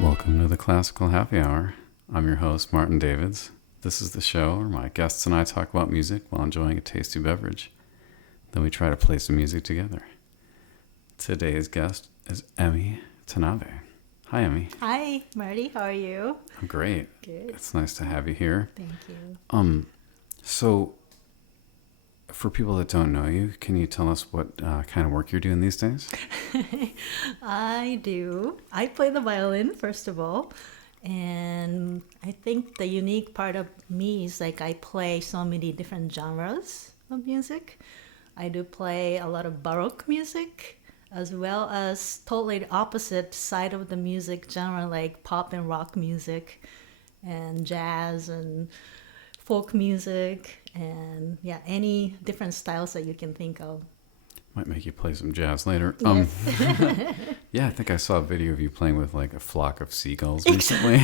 Welcome to the Classical Happy Hour. I'm your host, Martin Davids. This is the show where my guests and I talk about music while enjoying a tasty beverage. Then we try to play some music together. Today's guest is Emi Tanabe. Hi, Emi. Hi, Marty. How are you? I'm great. Good. It's nice to have you here. Thank you. So for people that don't know you, can you tell us what kind of work you're doing these days? I do. I play the violin, first of all. And I think the unique part of me is like I play so many different genres of music. I do play a lot of Baroque music, as well as totally opposite side of the music genre, like pop and rock music and jazz and folk music and any different styles that you can think of. Might make you play some jazz later. Yes. Yeah, I think I saw a video of you playing with like a flock of seagulls recently.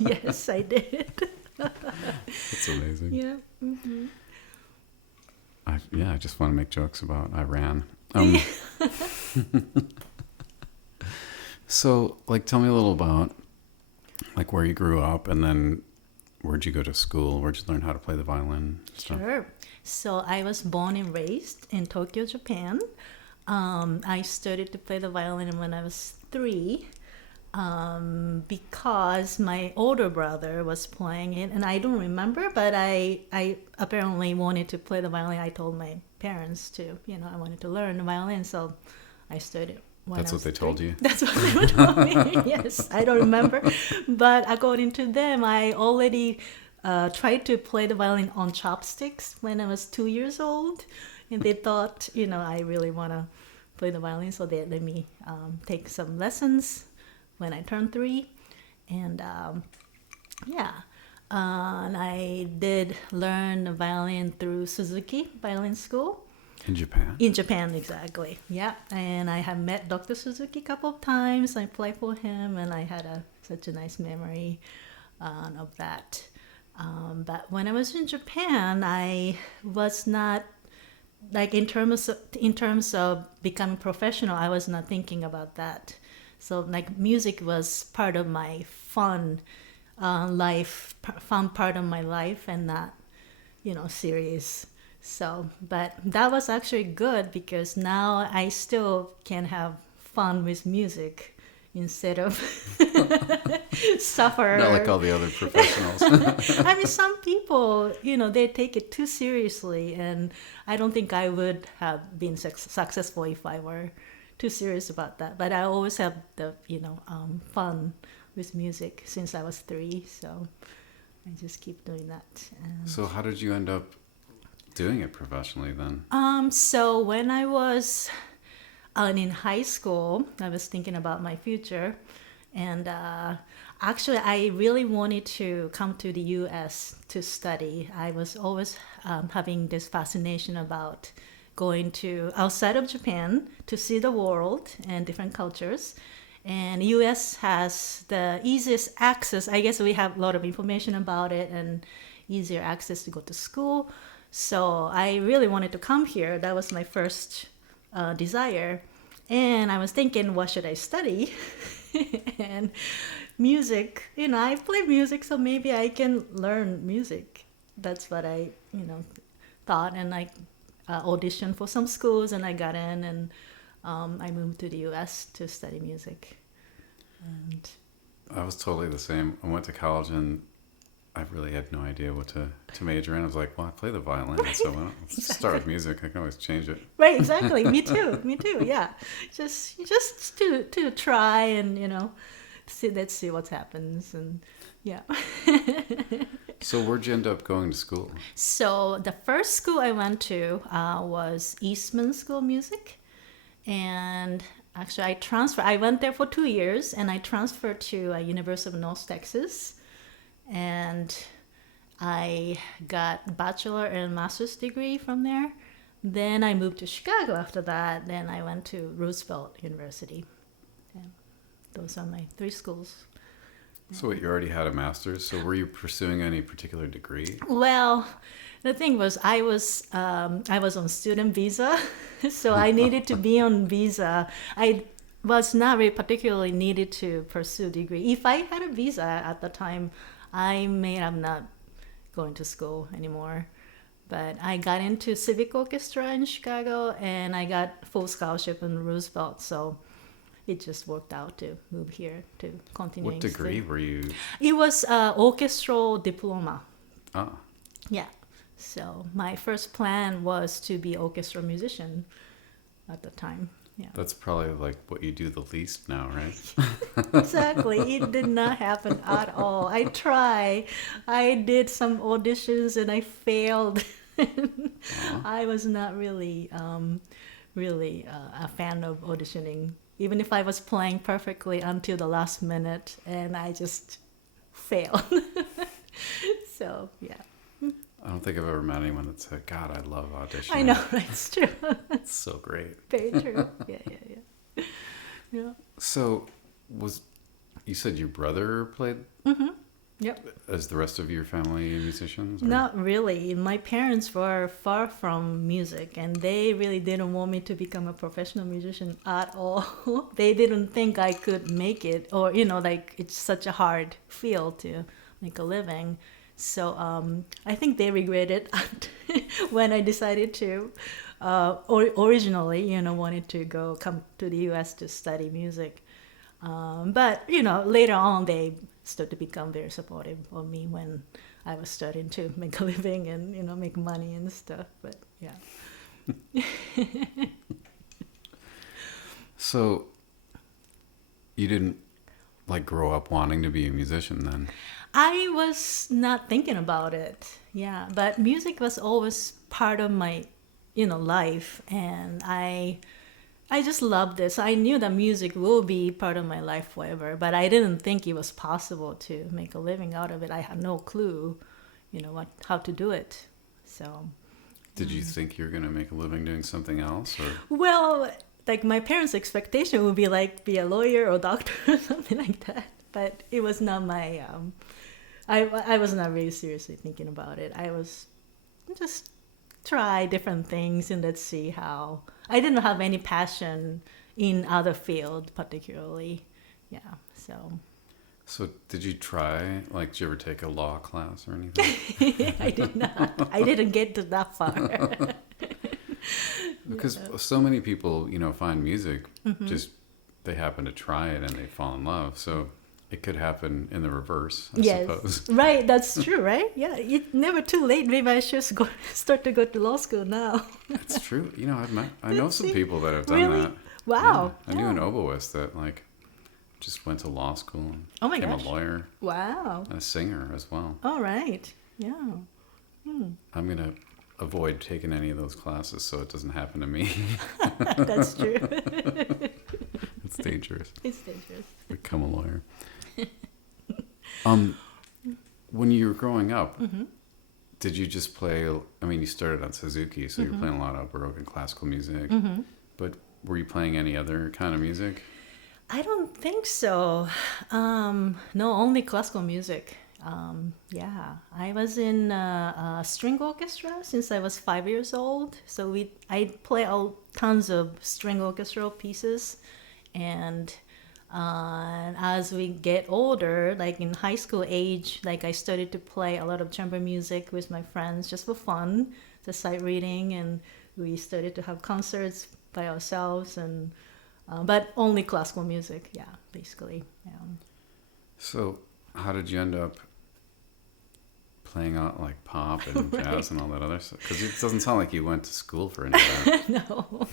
Yes, I did. That's amazing. Yeah. Mm-hmm. I just want to make jokes about Iran. So, like, tell me a little about like where you grew up, and then where'd you go to school? Where'd you learn how to play the violin? Stuff? Sure. So I was born and raised in Tokyo, Japan. I started to play the violin when I was 3 because my older brother was playing it, and I don't remember, but I apparently wanted to play the violin. I told my parents to, I wanted to learn the violin, so I started. That's what they told you? That's what they told me. Yes, I don't remember. But according to them, I already tried to play the violin on chopsticks when I was 2 years old. And they thought, I really want to play the violin. So they let me take some lessons when I turned 3. And and I did learn the violin through Suzuki Violin School. In Japan? In Japan, exactly. Yeah, and I have met Dr. Suzuki a couple of times. I played for him, and I had such a nice memory of that. But when I was in Japan, I was not like in terms of becoming professional. I was not thinking about that. So like music was part of my fun part of my life, and not serious. So, but that was actually good because now I still can have fun with music instead of suffer. Not like all the other professionals. I mean, some people, they take it too seriously, and I don't think I would have been successful if I were too serious about that. But I always have the, fun with music since I was 3, so I just keep doing that. So how did you end up doing it professionally then? So when I was in high school, I was thinking about my future, and actually I really wanted to come to the U.S. to study. I was always having this fascination about going to outside of Japan to see the world and different cultures. And U.S. has the easiest access. I guess we have a lot of information about it and easier access to go to school. So I really wanted to come here. That was my first desire. And I was thinking, what should I study? And music, I play music, so maybe I can learn music. That's what I, thought. And I auditioned for some schools, and I got in, and I moved to the U.S. to study music. And I was totally the same. I went to college and I really had no idea what to major in. I was like, well, I play the violin, right. So let's start with music. I can always change it. Right, exactly. Me too. Yeah, just to try and let's see what happens, and yeah. So where'd you end up going to school? So the first school I went to was Eastman School of Music, and actually I went there for 2 years, and I transferred to University of North Texas. And I got bachelor and master's degree from there. Then I moved to Chicago after that. Then I went to Roosevelt University. And those are my 3 schools. So you already had a master's. So were you pursuing any particular degree? Well, the thing was, I was on student visa, so I needed to be on visa. was not really particularly needed to pursue degree. If I had a visa at the time, I may have not going to school anymore. But I got into civic orchestra in Chicago, and I got full scholarship in Roosevelt. So it just worked out to move here to continue. What degree were you? It was orchestral diploma. Ah, Yeah. So my first plan was to be orchestra musician at the time. Yeah. that's probably like what you do the least now, right? Exactly. It did not happen at all. I tried. I did some auditions and I failed. I was not really, a fan of auditioning, even if I was playing perfectly until the last minute, and I just failed. So yeah, I don't think I've ever met anyone that said, "God, I love auditioning." I know, right? It's true. It's so great. Very true. Yeah. Yeah. So, you said your brother played Yep. as the rest of your family musicians? Or? Not really. My parents were far from music, and they really didn't want me to become a professional musician at all. They didn't think I could make it, or like it's such a hard field to make a living. So I think they regretted when I decided to, or originally, wanted to come to the U.S. to study music. But later on they started to become very supportive of me when I was starting to make a living and make money and stuff. But yeah. So you didn't like grow up wanting to be a musician then? I was not thinking about it. Yeah, but music was always part of my life, and I just loved this. I knew that music will be part of my life forever, but I didn't think it was possible to make a living out of it. I had no clue, how to do it. So, did you think you were going to make a living doing something else, or? Well, like my parents' expectation would be like be a lawyer or doctor or something like that. But it was not my. I was not really seriously thinking about it. I was just try different things and let's see how. I didn't have any passion in other field particularly. Yeah, so. So did you try, like, did you ever take a law class or anything? I did not. I didn't get to that far. Because so many people, find music, just they happen to try it and they fall in love. So it could happen in the reverse, I suppose. Right, that's true, right? Yeah, it's never too late. Maybe I should start to go to law school now. It's true. I know some people that have done Really? that. Wow. Yeah. I knew an oboist that, just went to law school and became a lawyer. Wow. And a singer as well. All right. Yeah. I'm going to avoid taking any of those classes so it doesn't happen to me. That's true. It's dangerous. It's dangerous. Become a lawyer. When you were growing up, did you just play? You started on Suzuki, so you were playing a lot of Baroque and classical music. But were you playing any other kind of music? I don't think so. No, only classical music. Yeah, I was in a string orchestra since I was 5 years old. So I play tons of string orchestral pieces, and as we get older, like in high school age, like I started to play a lot of chamber music with my friends just for fun, just sight reading, and we started to have concerts by ourselves, and but only classical music, yeah, basically. Yeah. So how did you end up playing out like pop and jazz and all that other stuff? Because it doesn't sound like you went to school for any of that. No.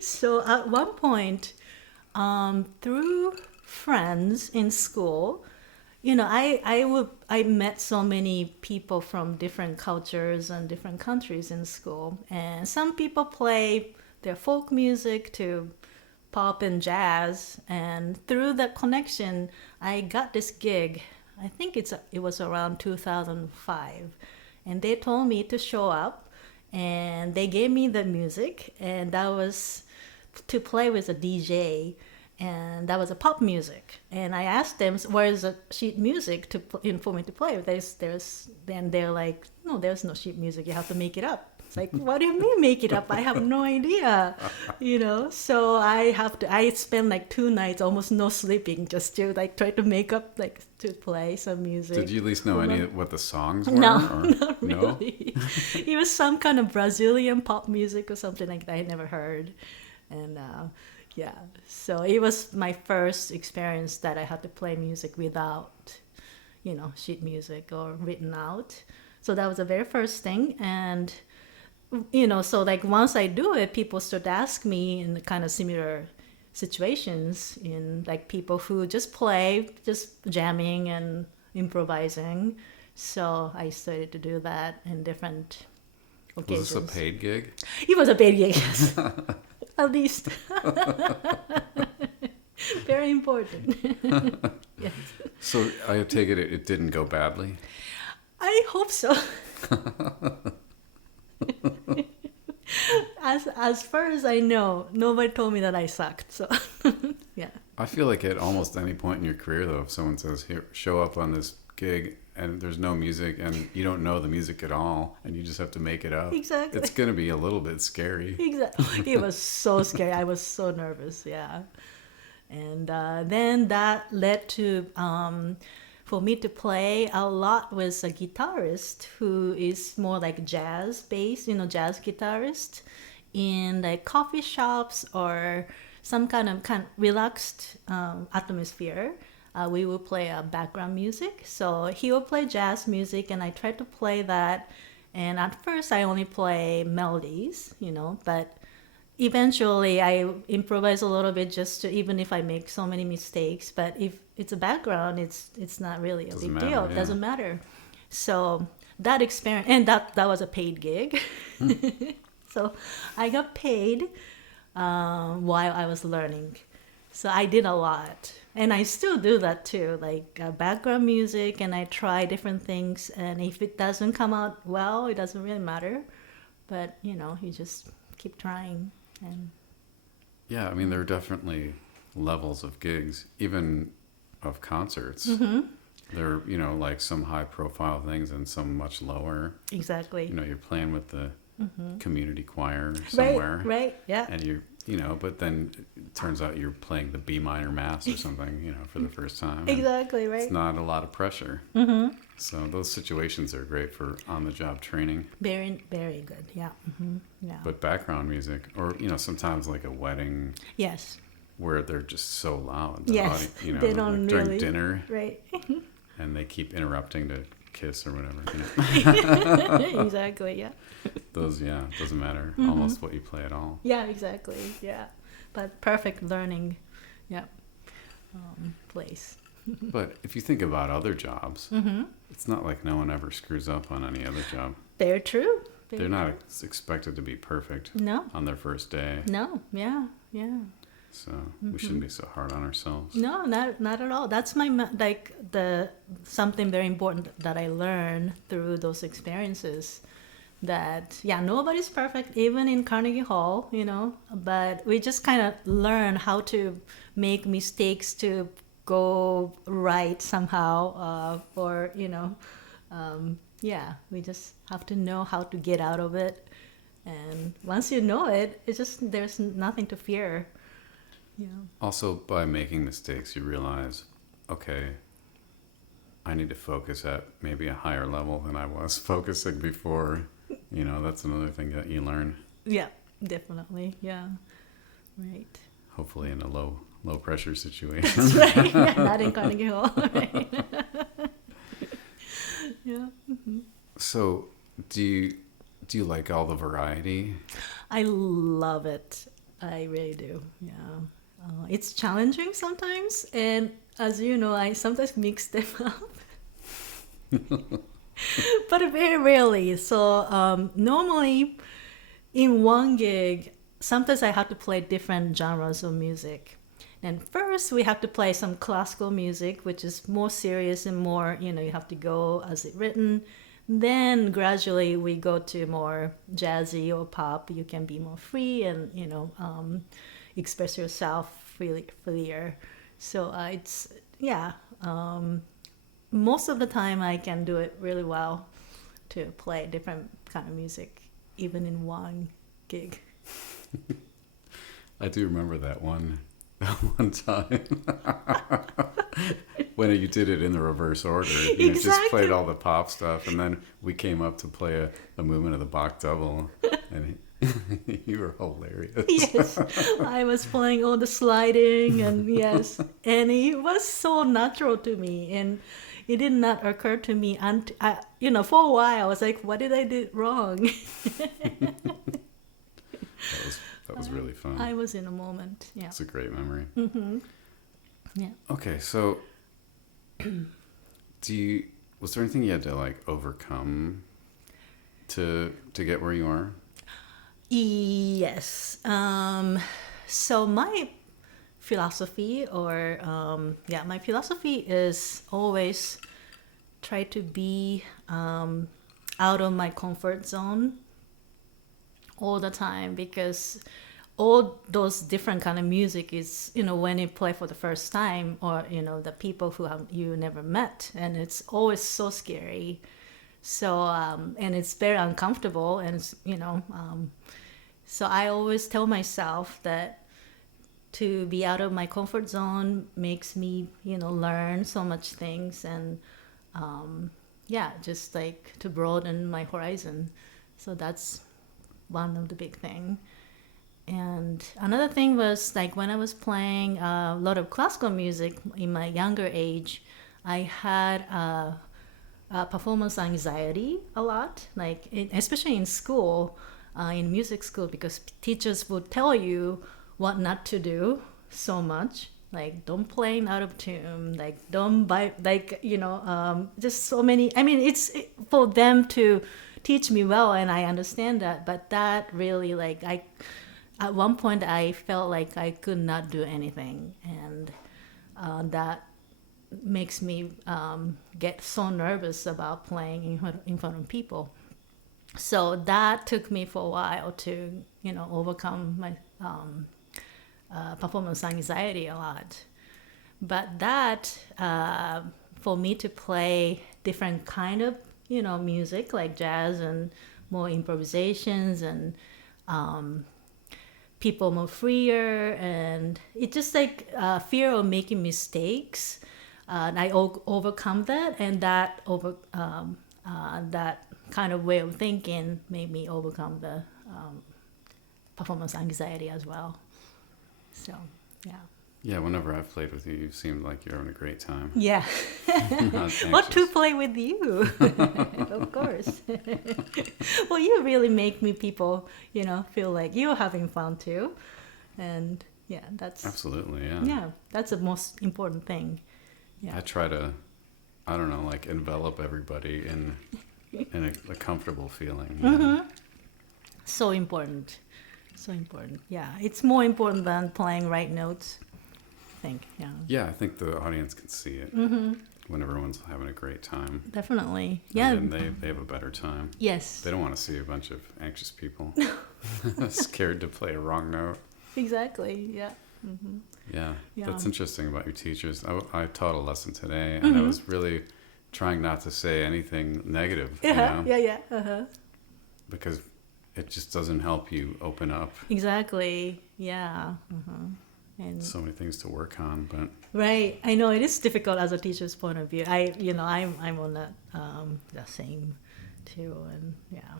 So at one point, through friends in school, I met so many people from different cultures and different countries in school, and some people play their folk music to pop and jazz, and through that connection, I got this gig. I think it was around 2005, and they told me to show up, and they gave me the music, and that was to play with a DJ, and that was a pop music. And I asked them, where is the sheet music for me to play? Then they're like, no, there's no sheet music. You have to make it up. It's like, what do you mean make it up? I have no idea, So I spend like 2 nights almost no sleeping just to like try to make up like to play some music. Did you at least know any of what the songs were? No, or? not really. It was some kind of Brazilian pop music or something like that I never heard. And yeah, so it was my first experience that I had to play music without, sheet music or written out. So that was the very first thing. And, so like once I do it, people start to ask me in kind of similar situations, in like people who just play, just jamming and improvising. So I started to do that in different occasions. Was this a paid gig? It was a paid gig, yes. At least. Very important. Yes. So I take it it didn't go badly? I hope so. As far as I know, nobody told me that I sucked. So, yeah. I feel like at almost any point in your career, though, if someone says, "Here, show up on this gig," and there's no music, and you don't know the music at all, and you just have to make it up, Exactly. it's going to be a little bit scary. Exactly. It was so scary. I was so nervous. Yeah. And then that led to for me to play a lot with a guitarist who is more like jazz based, jazz guitarist in like coffee shops or some kind of relaxed atmosphere. We will play background music. So he will play jazz music and I try to play that. And at first I only play melodies, but eventually I improvise a little bit just to, even if I make so many mistakes, but if it's a background, it's not really a big deal. It doesn't matter. So that experience, and that was a paid gig. So I got paid while I was learning. So I did a lot. And I still do that too, like background music, and I try different things. And if it doesn't come out well, it doesn't really matter. But, you just keep trying. And Yeah, I mean, there are definitely levels of gigs, even of concerts. mm-hmm. There are, like some high profile things and some much lower. Exactly. You're playing with the Mm-hmm. community choir somewhere. Right, yeah. And but then it turns out you're playing the B minor mass or something, for the first time. Exactly, right. It's not a lot of pressure. Mm-hmm. So those situations are great for on-the-job training. Very, very good, yeah. Mm-hmm. Yeah. But background music, or, sometimes like a wedding Yes. where they're just so loud. Yes, they don't like during really- dinner, Right. and they keep interrupting to kiss or whatever. Exactly, yeah. Those, doesn't matter Mm-hmm. almost what you play at all. Yeah, exactly, yeah. But perfect learning, yeah, place. But if you think about other jobs, Mm-hmm. it's not like no one ever screws up on any other job. Very true. They're not expected to be perfect No, on their first day. no, yeah, yeah. So we shouldn't be so hard on ourselves. No, not at all. That's like something very important that I learned through those experiences. That nobody's perfect, even in Carnegie Hall, but we just kind of learn how to make mistakes to go right somehow, or we just have to know how to get out of it. And once you know it, it's just there's nothing to fear. Also, by making mistakes, you realize, okay, I need to focus at maybe a higher level than I was focusing before. That's another thing that you learn. Yeah, definitely. Yeah, right. Hopefully in a low pressure situation. That's right. Yeah, not in Carnegie Hall. Right. Yeah. Mm-hmm. So, do you like all the variety? I love it. I really do. Yeah. It's challenging sometimes, and as you know, I sometimes mix them up. But very rarely. So normally in one gig, sometimes I have to play different genres of music. And first we have to play some classical music, which is more serious and more, you have to go as it written. Then gradually we go to more jazzy or pop. You can be more free and, express yourself freer. So it's, most of the time I can do it really well to play different kind of music. even in one gig. I do remember that one time when you did it in the reverse order. You just Exactly. played all the pop stuff, and then we came up to play a movement of the Bach double, and you were hilarious. Yes, I was playing all the sliding, and yes, and it was so natural to me, and it did not occur to me until for a while I was like, what did I do wrong? That was really fun. I was in a moment. Yeah. It's a great memory. Yeah. Okay, so was there anything you had to like overcome to get where you are? Yes. So my philosophy, my philosophy is always try to be out of my comfort zone all the time, because all those different kind of music is, when you play for the first time, or the people who you never met, and it's always so scary. So and it's very uncomfortable, and it's, so I always tell myself that to be out of my comfort zone makes me, learn so much things, and just like to broaden my horizon. So that's one of the big thing. And another thing was like when I was playing a lot of classical music in my younger age, I had performance anxiety a lot, especially in school, in music school, because teachers would tell you what not to do so much, like don't play out of tune, like don't buy, just so many. I mean, it's for them to teach me well, and I understand that, but that really, at one point I felt like I could not do anything, and that makes me get so nervous about playing in front of people. So that took me for a while to, overcome my performance anxiety a lot. But that, for me to play different kind of, music like jazz and more improvisations, and people more freer, and it's just like fear of making mistakes. And I overcome that, and that that kind of way of thinking made me overcome the performance anxiety as well. So, yeah. Yeah, whenever I've played with you, you seemed like you're having a great time. Yeah. What to play with you? Of course. Well, you really make me people, feel like you're having fun too. And yeah, that's... Absolutely, yeah. Yeah, that's the most important thing. Yeah. I try to, I don't know, like envelop everybody in a comfortable feeling. Mm-hmm. So important. So important. Yeah, it's more important than playing right notes, I think. Yeah. Yeah, I think the audience can see it when everyone's having a great time. Definitely. Yeah. And then they have a better time. Yes. They don't want to see a bunch of anxious people scared to play a wrong note. Exactly. Yeah. Mm-hmm. Yeah, Yeah. That's interesting about your teachers. I taught a lesson today, and I was really trying not to say anything negative. Yeah. Yeah. Because it just doesn't help you open up. Exactly. Yeah. And so many things to work on, but right. I know it is difficult as a teacher's point of view. I'm on that the same too, and yeah.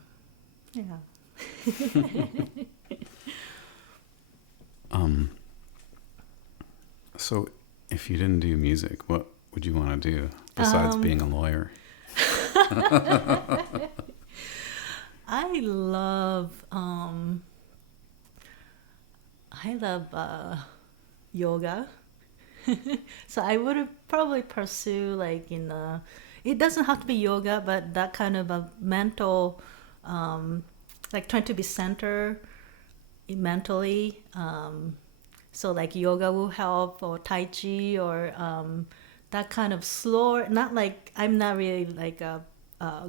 So if you didn't do music, what would you want to do besides being a lawyer? I love yoga. So I would probably pursue it doesn't have to be yoga, but that kind of a mental, trying to be centered mentally. So yoga will help, or Tai Chi, or that kind of slow, not like, I'm not really like a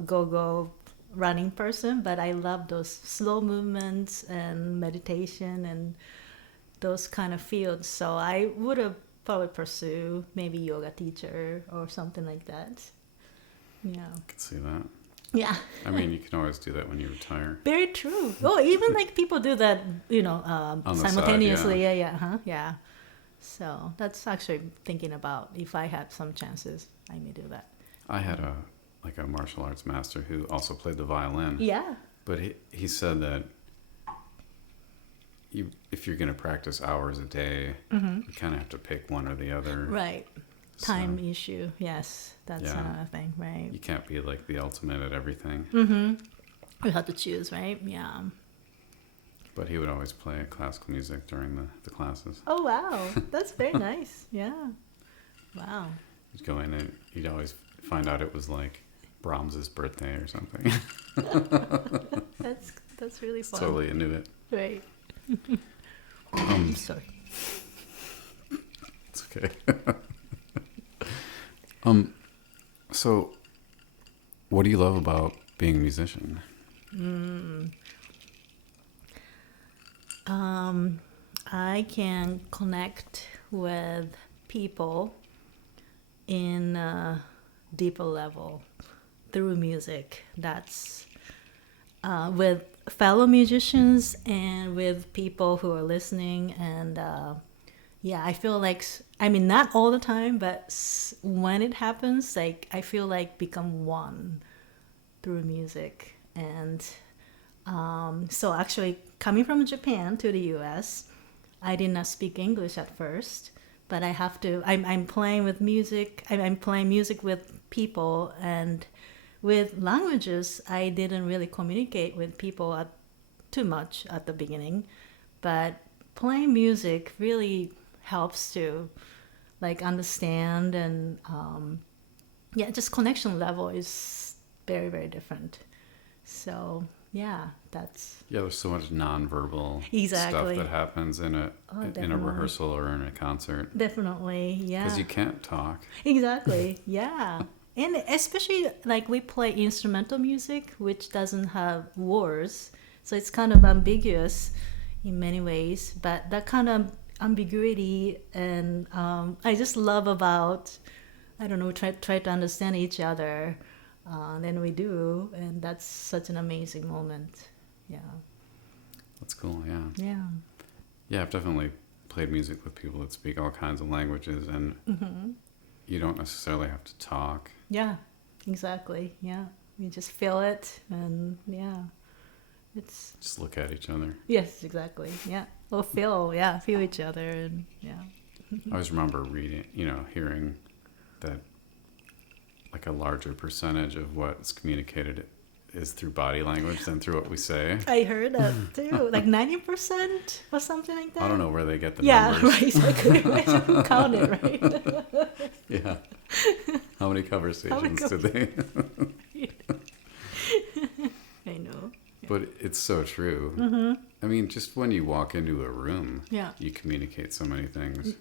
go-go running person, but I love those slow movements and meditation and those kind of fields. So I would have probably pursue maybe yoga teacher or something like that. Yeah. I can see that. Yeah. I mean, you can always do that when you retire. Very true. Oh, even like people do that, On the side, simultaneously. yeah. Yeah, yeah, yeah. So that's actually thinking about if I had some chances, I may do that. I had a martial arts master who also played the violin. Yeah. But he said that if you're going to practice hours a day, you kind of have to pick one or the other. Right. Time issue. Yes, that's Yeah. another thing, right? You can't be like the ultimate at everything. You have to choose, right? Yeah. But he would always play classical music during the classes. Oh, wow. That's very nice. Yeah. Wow. You'd go in and you'd always find out it was like Brahms's birthday or something. That's really fun. Totally into it. Right. Sorry. It's okay. So what do you love about being a musician? I can connect with people in a deeper level through music. That's with fellow musicians and with people who are listening. And yeah, I feel like, I mean, not all the time, but when it happens, like I feel like become one through music. And so actually coming from Japan to the US, I did not speak English at first, but I have to, I'm playing with music, I'm playing music with people, and with languages, I didn't really communicate with people too much at the beginning, but playing music really helps to like understand, and yeah, just connection level is very, very different. So yeah, that's Yeah, there's so much nonverbal Exactly. stuff that happens in a definitely. rehearsal or in a concert definitely, yeah. because you can't talk. Exactly, yeah. And especially like we play instrumental music, which doesn't have words, so it's kind of ambiguous in many ways. But that kind of ambiguity, and I just love about, I don't know, try to understand each other. Then we do, and that's such an amazing moment. Yeah, That's cool, yeah. yeah, Yeah, I've definitely played music with people that speak all kinds of languages, and you don't necessarily have to talk. yeah. Exactly. Yeah, you just feel it, and yeah, it's Just look at each other. yes, exactly. Yeah, or feel each other, and yeah. I always remember hearing that like a larger percentage of what's communicated is through body language than through what we say. I heard that too, like 90% or something like that. I don't know where they get the Yeah, numbers. right. I couldn't count it, right? Yeah. How many conversations did they? I know. But it's so true. I mean, just when you walk into a room, Yeah, you communicate so many things.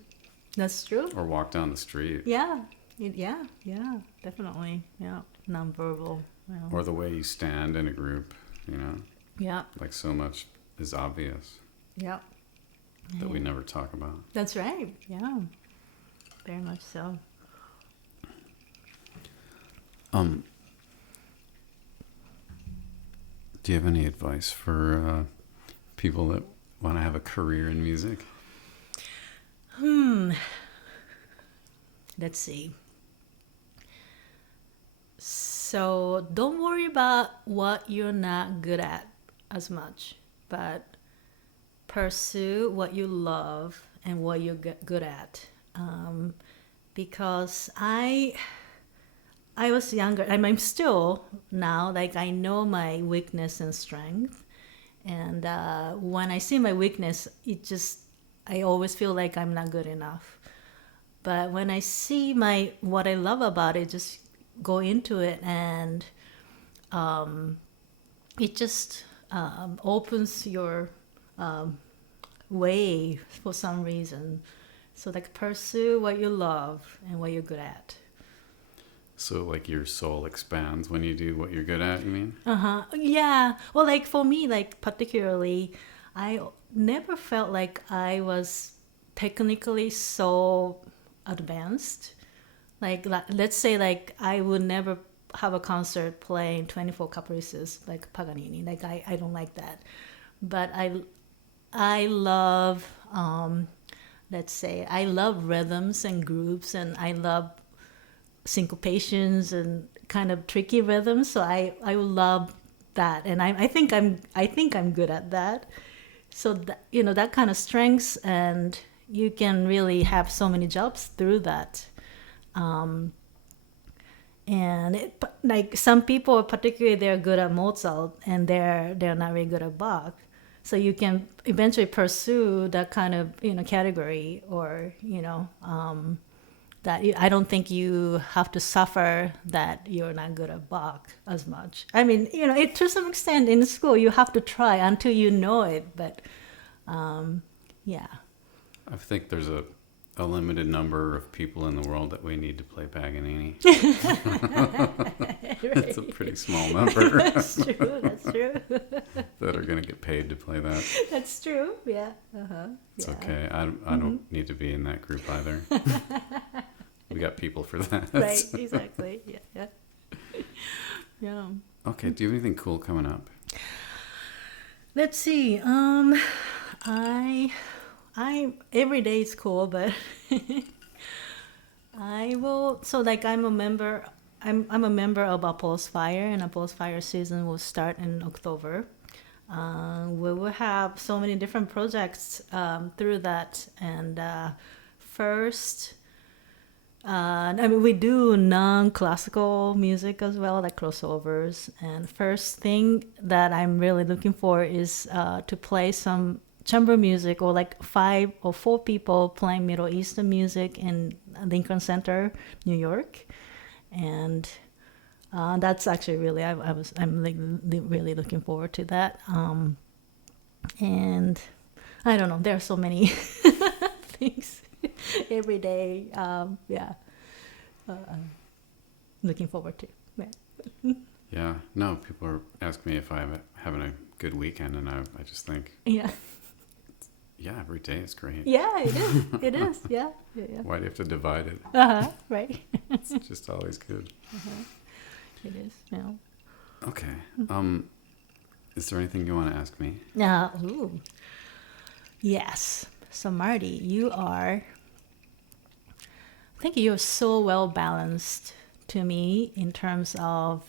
that's true. Or walk down the street. Yeah, yeah, definitely. Yeah, nonverbal. Yeah. Or the way you stand in a group, Yeah, like so much is obvious yeah. that we never talk about. That's right. Yeah, very much so. Do you have any advice for people that want to have a career in music? Let's see. So don't worry about what you're not good at as much, but pursue what you love and what you're good at. Because I was younger, and I'm still now, like I know my weakness and strength. And when I see my weakness, I always feel like I'm not good enough. But when I see what I love about it, just go into it, and it just opens your way for some reason. So like pursue what you love and what you're good at. So like your soul expands when you do what you're good at, you mean? Yeah. Well, like for me, like particularly, I never felt like I was technically so advanced. Like let's say like I would never have a concert playing 24 caprices like Paganini. Like I don't like that. But I love, let's say, I love rhythms and groups, and I love syncopations and kind of tricky rhythms. So I love that, and I think I'm good at that. So that, that kind of strengths, and you can really have so many jobs through that. And like some people, particularly, they're good at Mozart, and they're not very good at Bach. So you can eventually pursue that kind of category, or that I don't think you have to suffer that you're not good at Bach as much. I mean, it, to some extent in school you have to try until you know it, but yeah. I think there's a limited number of people in the world that we need to play Paganini. It's a pretty small number. That's true. that are going to get paid to play that. That's true. Yeah. It's okay. I don't need to be in that group either. We got people for that. Right. Exactly. Yeah. Yeah. Okay. Do you have anything cool coming up? Let's see. I every day is cool, but I will. So like I'm a member. I'm a member of Apollo's Fire, and Apollo's Fire season will start in October. We will have so many different projects through that, and first. I mean, we do non-classical music as well, like crossovers. And first thing that I'm really looking for is to play some chamber music, or like 5 or 4 people playing Middle Eastern music in Lincoln Center, New York. And that's actually really, I'm like really looking forward to that. And I don't know, there are so many things. Every day, looking forward to. Yeah, no, people are asking me if I'm having a good weekend, and I just think, yeah, every day is great. Yeah, it is. It is. Yeah. Why do you have to divide it? Right. It's just always good. It is. Yeah. Okay. Is there anything you want to ask me? Ooh. Yes. So Marty, I think you're so well balanced to me in terms of,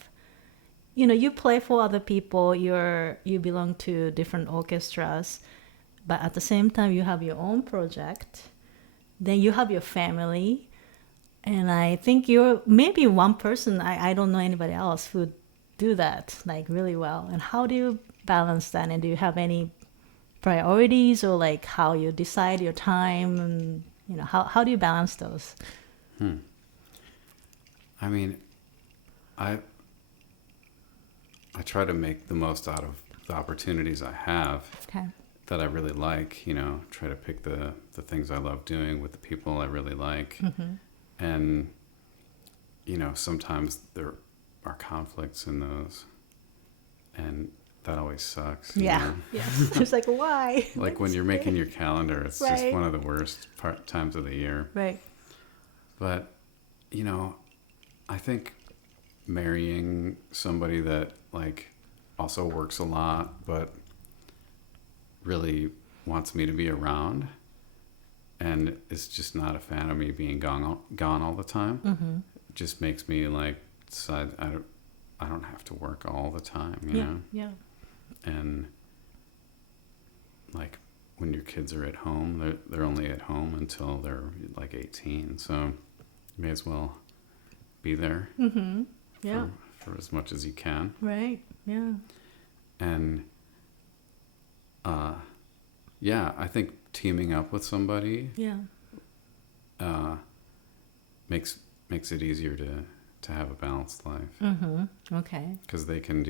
you play for other people, you belong to different orchestras, but at the same time you have your own project, then you have your family, and I think you're maybe one person, I don't know anybody else who do that like really well. And how do you balance that, and do you have any priorities, or like how you decide your time, and how do you balance those? I mean, I try to make the most out of the opportunities I have. Okay. That I really like, try to pick the things I love doing with the people I really like. Mm-hmm. And sometimes there are conflicts in those, and that always sucks. Yeah. It's like, why? Like when you're making your calendar, it's right. just one of the worst times of the year. Right. But, I think marrying somebody that like also works a lot, but really wants me to be around and is just not a fan of me being gone all the time, Mm-hmm. just makes me like decide I don't have to work all the time, you know? Yeah. And like when your kids are at home, they're only at home until they're like 18, so you may as well be there. Mm-hmm. Yeah. For as much as you can. Right. Yeah. And I think teaming up with somebody makes it easier to have a balanced life. Mm-hmm. Okay. Because they can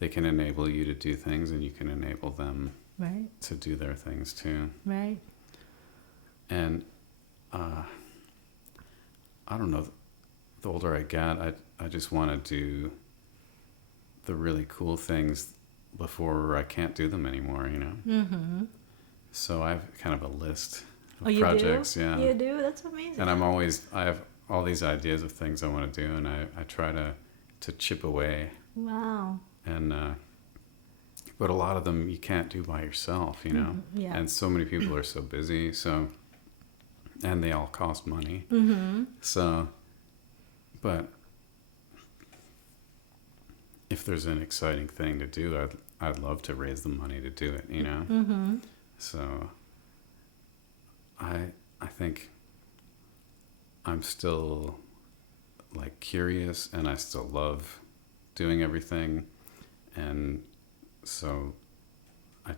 enable you to do things, and you can enable them right. to do their things too. Right. And I don't know, the older I get, I just want to do the really cool things before I can't do them anymore, Mm-hmm. So I have kind of a list of you projects. do? Yeah. You do? That's amazing. And I all these ideas of things I want to do, and I try to chip away. Wow. And but a lot of them you can't do by yourself, you know. Yeah. And so many people are so busy, and they all cost money. So, but if there's an exciting thing to do, I'd love to raise the money to do it, you know. So I think I'm still like curious, and I still love doing everything, and so I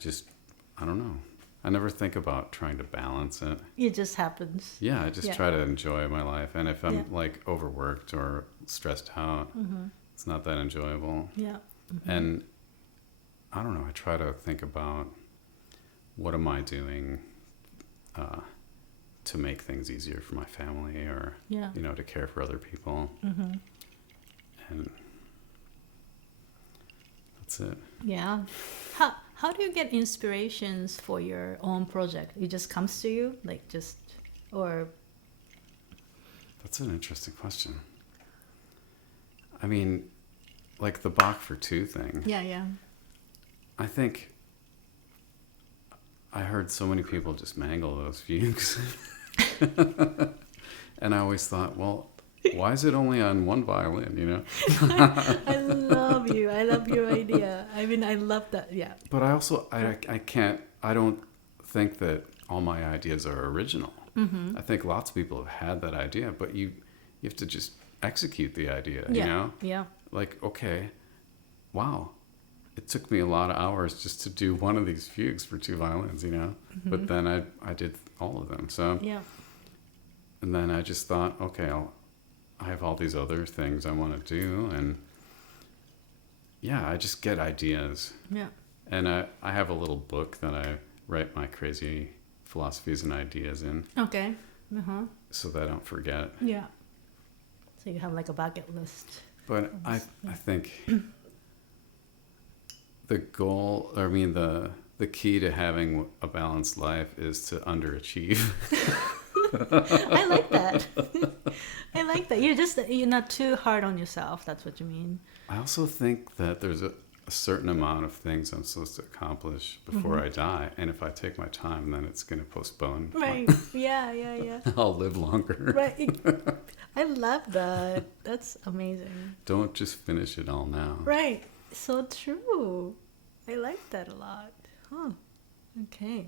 don't know. I never think about trying to balance it. It just happens. Yeah, I just try to enjoy my life, and if I'm like overworked or stressed out, it's not that enjoyable. Yeah. And I don't know, I try to think about what am I doing to make things easier for my family, or you know, to care for other people. And that's it. Yeah. How do you get inspirations for your own project? It just comes to you, like just, or? That's an interesting question. I mean, like the Bach for Two thing. Yeah. I think I heard so many people just mangle those fugues. And I always thought, well, why is it only on one violin, you know? I love you. I love your idea. I mean, I love that. Yeah. But I also, I don't think that all my ideas are original. I think lots of people have had that idea, but you have to just execute the idea, you know? Yeah. Like, okay, wow. It took me a lot of hours just to do one of these fugues for two violins, you know? But then I did all of them. So, Yeah. and then I just thought, okay, I have all these other things I want to do, and yeah, I just get ideas. Yeah. And I have a little book that I write my crazy philosophies and ideas in, Okay. so that I don't forget. Yeah. So you have like a bucket list. But I think the goal, I mean, the key to having a balanced life is to underachieve. I like that. I like that. You're not too hard on yourself. That's what you mean. I also think that there's a certain amount of things I'm supposed to accomplish before I die, and if I take my time, then it's going to postpone. Right. Yeah. I'll live longer. Right. I love that. That's amazing. Don't just finish it all now. Right. So true. I like that a lot. Huh. Okay.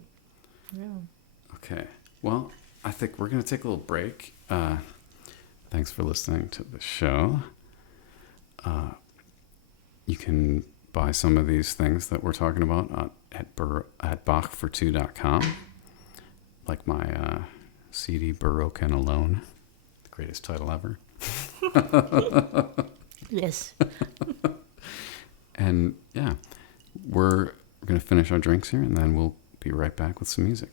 Yeah. Okay. Well, I think we're going to take a little break. Thanks for listening to the show. You can buy some of these things that we're talking about at bachfor2.com, like my CD Baroque and Alone, the greatest title ever. Yes. And yeah, we're going to finish our drinks here, and then we'll be right back with some music.